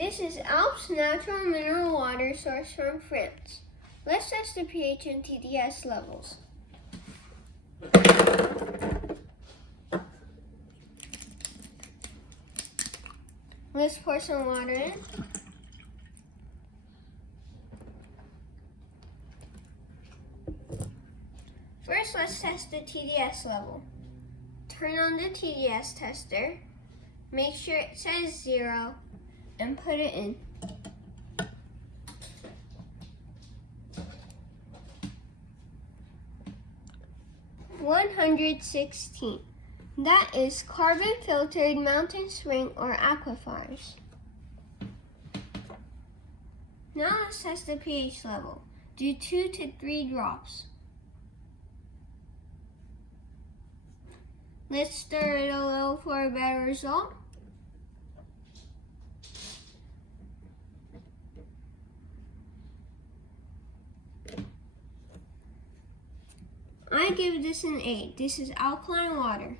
This is Alpes natural mineral water source from France. Let's test the pH and TDS levels. Let's pour some water in. First, let's test the TDS level. Turn on the TDS tester, make sure it says 0, and put it in. (116). That is carbon-filtered mountain spring or aquifers. Now let's test the pH level. Do 2 to 3 drops. Let's stir it a little for a better result. I give this an 8. This is alkaline water.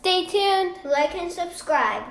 Stay tuned, like and subscribe.